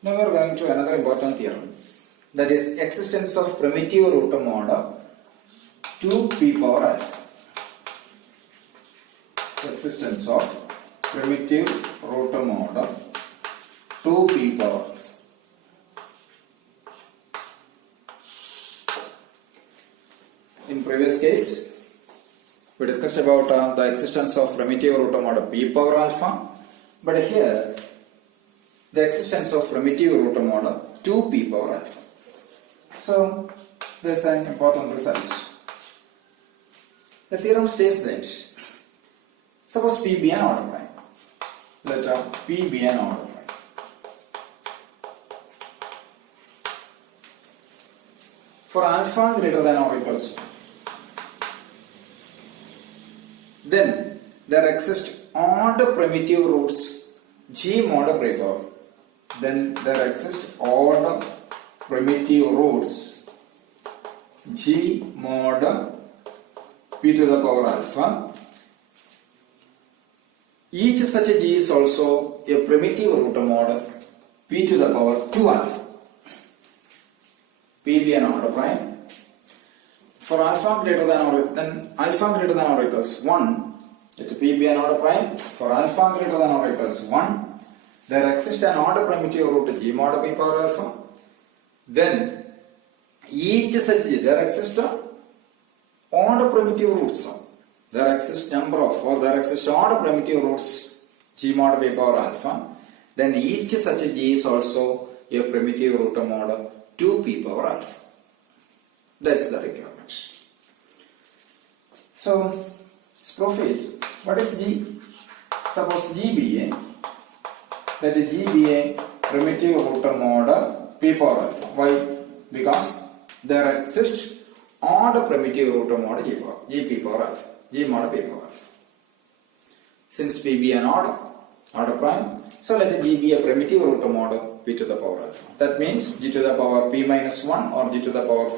Now we are going to another important theorem, that is existence of primitive root mod 2p power alpha. Existence of primitive root mod 2p power alpha. In previous case, we discussed about the existence of primitive root mod p power alpha, but here the existence of primitive root mod 2p power alpha. So, this is an important result. The theorem states that suppose p be an order prime. Let p be an order prime. For alpha greater than or equals to, then there exist odd primitive roots g mod p power. Then there exist odd primitive roots g mod p to the power alpha. Each such g is also a primitive root mod p to the power 2 alpha. P be an order prime. For alpha greater than or equals 1, let p be an order prime. For alpha greater than or equals 1, there exists an odd primitive root g mod p power alpha. Then each such g, there exists odd primitive roots. There exists odd primitive roots g mod p power alpha. Then each such g is also a primitive root mod 2p power alpha. That's the requirement. So, proof is, what is g? Suppose g be a, let g be a primitive root mod p power alpha. Why? Because there exists odd primitive root mod g mod p power alpha. Since p be an order prime, so let g be a primitive root mod p to the power alpha. That means g to the power p minus 1 or g to the power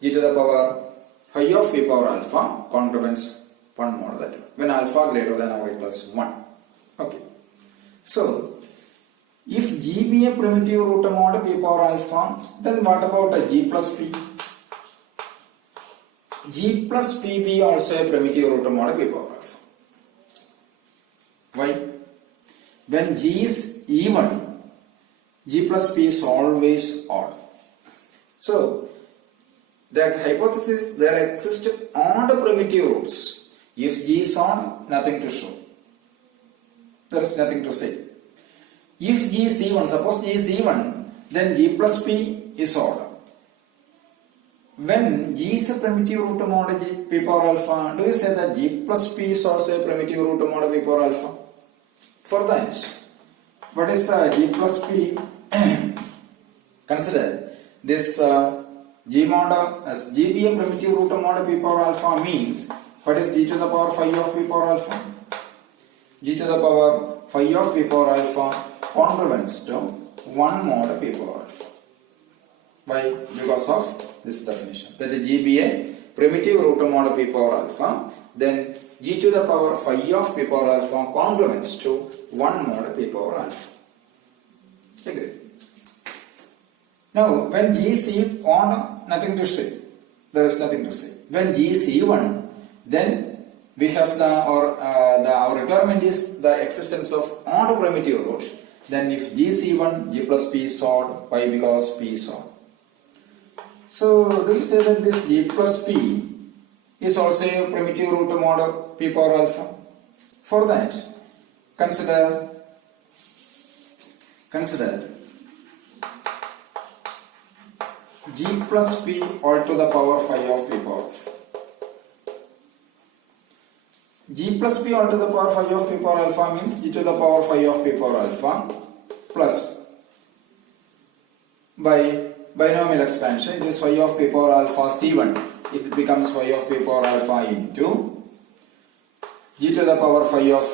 g to the power phi of p power alpha complements one mod that when alpha greater than or equals 1. Okay. So, if g be a primitive root mod p power alpha, then what about g plus p? G plus p be also a primitive root mod p power alpha. Why? When g is even, g plus p is always odd. So, the hypothesis, there exist odd primitive roots. If g is odd, nothing to show. There is nothing to say. If g is even, suppose g is even, then g plus p is odd. When g is a primitive root mod p power alpha, do you say that g plus p is also a primitive root mod p power alpha? For that, what is g plus p? Consider this g mod as g be a primitive root mod p power alpha means, what is g to the power phi of p power alpha? G to the power phi of p power alpha complements to 1 mod p power alpha. Why? Because of this definition. That is g be a primitive root mod p power alpha, then g to the power phi of p power alpha complements to 1 mod p power alpha. Agree? Now, when g is odd, nothing to say. There is nothing to say. When g is even, then we have our requirement is the existence of odd primitive root. Then if g is even, g plus p is odd. Why? Because p is odd. So, do you say that this g plus p is also a primitive root mod p power alpha? For that, consider g plus p all to the power phi of p power alpha. G plus p all to the power phi of p power alpha means g to the power phi of p power alpha plus, by binomial expansion, this phi of p power alpha c1, it becomes phi of p power alpha into g to the power phi of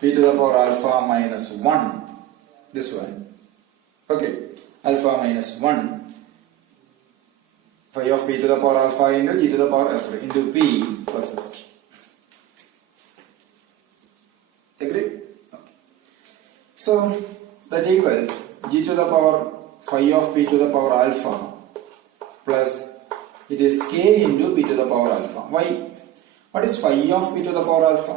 p to the power alpha minus 1, this one. Okay, alpha minus 1 phi of p to the power alpha into g to the power into p plus this. So that equals g to the power phi of p to the power alpha plus it is k into p to the power alpha. Why? What is phi of p to the power alpha?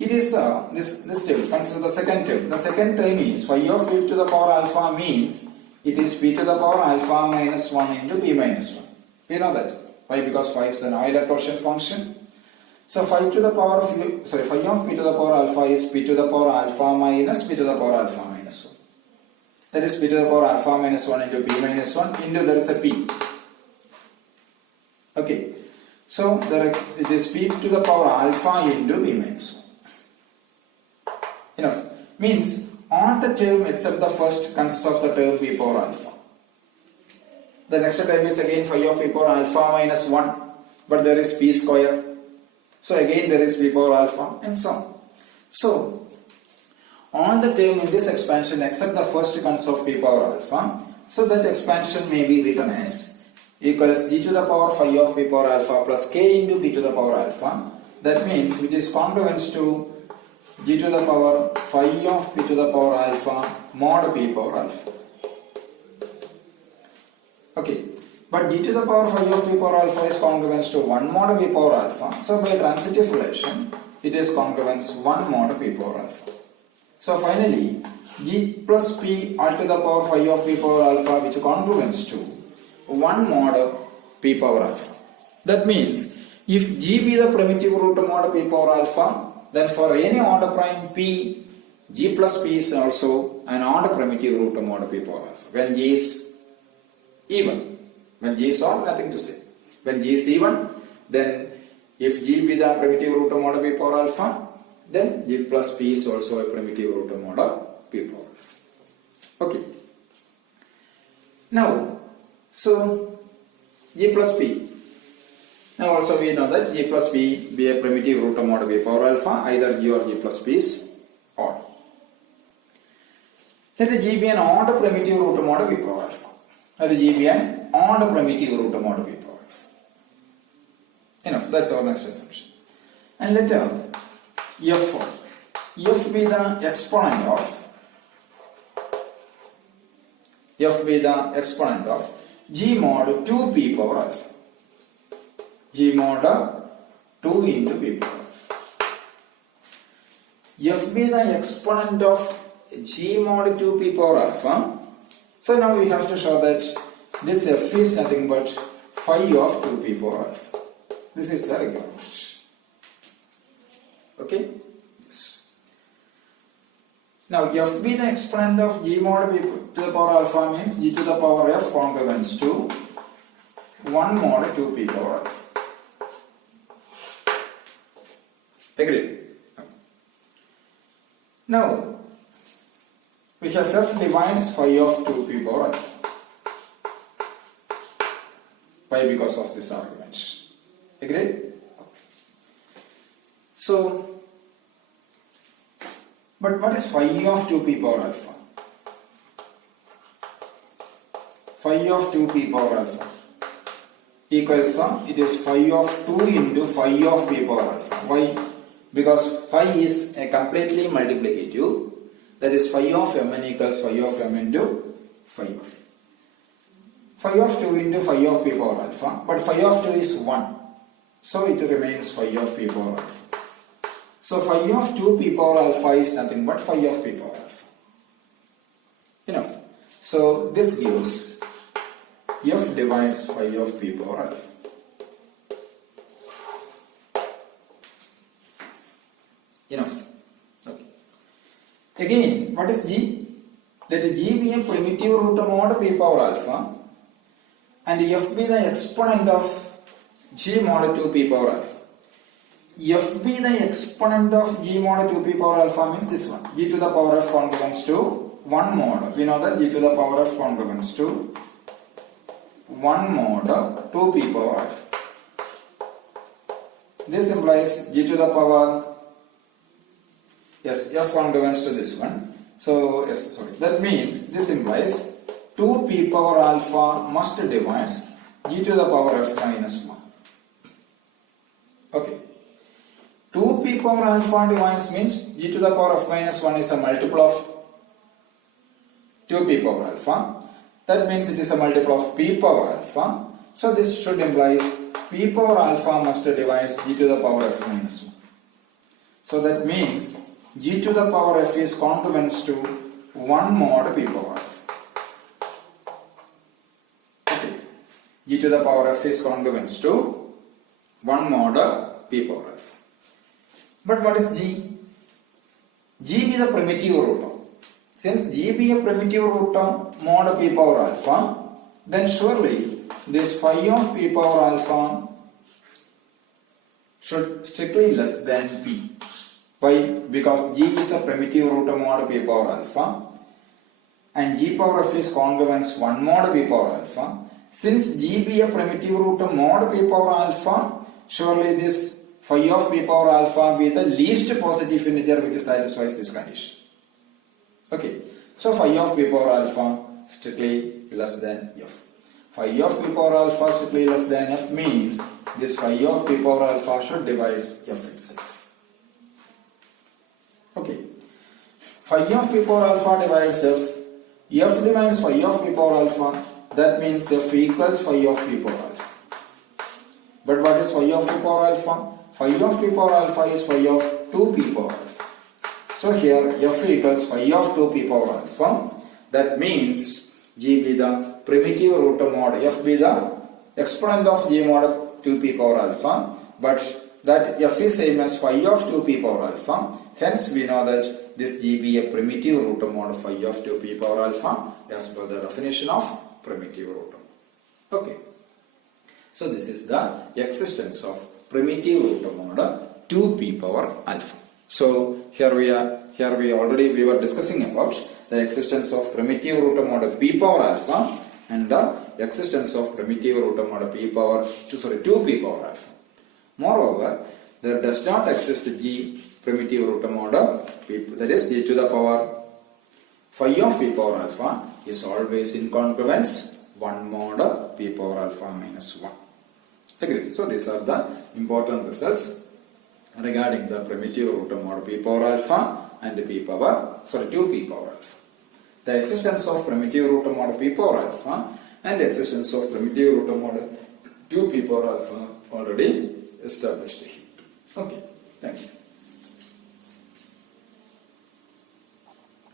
It is this term. Consider the second term. The second term is phi of p to the power alpha means it is p to the power alpha minus 1 into p minus 1. We know that. Why? Because phi is an Euler torsion function. So phi of p to the power alpha is p to the power alpha minus p to the power alpha minus 1. That is p to the power alpha minus 1 into p minus 1 into there is a p. Okay. So it is p to the power alpha into p minus 1. Enough. Means all the term except the first consists of the term p power alpha. The next term is again phi of p power alpha minus 1, but there is p square. So again there is p power alpha and so on. So all the term in this expansion except the first consists of p power alpha. So that expansion may be written as equals g to the power phi of p power alpha plus k into p to the power alpha. That means which is congruent to g to the power phi of p to the power alpha mod p power alpha. Okay, but g to the power phi of p power alpha is congruent to 1 mod p power alpha. So by transitive relation, it is congruent 1 mod p power alpha. So finally, g plus p all to the power phi of p power alpha which congruent to 1 mod p power alpha. That means if g be the primitive root mod p power alpha, then for any order prime p, g plus p is also an order primitive root mod p power alpha. When g is even. When g is odd, nothing to say. When g is even, then if g be the primitive root mod p power alpha, then g plus p is also a primitive root mod p power alpha. Okay. Now, so g plus p. Now also we know that g plus p be a primitive root mod p power alpha, either g or g plus p is odd. Let g be an odd primitive root mod p power alpha. Let g be an odd primitive root mod p power alpha. Enough, that's our next assumption. And let f be the exponent of g mod 2p power alpha. G mod 2 into p power alpha. F be the exponent of g mod 2p power alpha. So now we have to show that this f is nothing but phi of 2p power alpha. This is the requirement. Okay? Yes. Now f be the exponent of g mod p to the power alpha means g to the power f congruent to 1 mod 2p power alpha. Agreed? Now we have f divides phi of 2p power alpha. Why? Because of this argument. Agreed? So, but what is phi of 2p power alpha? Phi of 2p power alpha equals it is phi of 2 into phi of p power alpha. Why? Because phi is a completely multiplicative. That is phi of mn equals phi of m into phi of e. Phi of 2 into phi of p power alpha, but phi of 2 is 1. So it remains phi of p power alpha. So phi of 2p power alpha is nothing but phi of p power alpha. Enough. So this gives f divides phi of p power alpha. Enough. Okay. Again, what is g? Let g be a primitive root mod p power alpha and f be the exponent of g mod 2p power alpha. F be the exponent of g mod 2p power alpha means this one. G to the power f congruent to 1 mod. We know that g to the power f congruent to 1 mod 2p power alpha. This implies g to the power f congruent to this one. So that means this implies 2p power alpha must divide g to the power f minus 1. Okay. 2p power alpha divides means g to the power f minus 1 is a multiple of 2p power alpha. That means it is a multiple of p power alpha. So this should imply p power alpha must divide g to the power f minus 1. So that means g to the power f is congruent to 1 mod p power alpha. Okay. G to the power f is congruent to 1 mod p power alpha. But what is g? G be the primitive root term. Since g be a primitive root term mod p power alpha, then surely this phi of p power alpha should strictly less than p. Why? Because g is a primitive root term mod p power alpha and g power f is congruent 1 mod p power alpha. Since g be a primitive root term mod p power alpha, surely this phi of p power alpha be the least positive integer which satisfies this condition. Okay, so phi of p power alpha strictly less than f. Phi of p power alpha strictly less than f means this phi of p power alpha should divide f itself. Okay, phi of p power alpha divides f. F divides phi of p power alpha. That means f equals phi of p power alpha. But what is phi of p power alpha? Phi of p power alpha is phi of 2p power alpha. So here f equals phi of 2p power alpha. That means g be the primitive root term mod, f be the exponent of g mod 2p power alpha. But that f is same as phi of 2p power alpha. Hence we know that this g be a primitive root term mod phi of 2p power alpha as per the definition of primitive root term. Okay. So this is the existence of primitive root term mod 2p power alpha. So here we were discussing about the existence of primitive root term mod p power alpha and the existence of primitive root term mod 2p power alpha. Moreover, there does not exist g primitive root term mod p, that is g to the power phi of p power alpha is always in congruence 1 mod p power alpha minus 1. Agree? So these are the important results regarding the primitive root term mod p power alpha and 2p power alpha. The existence of primitive root term mod p power alpha and existence of primitive root term mod 2p power alpha already established here. Okay, thank you.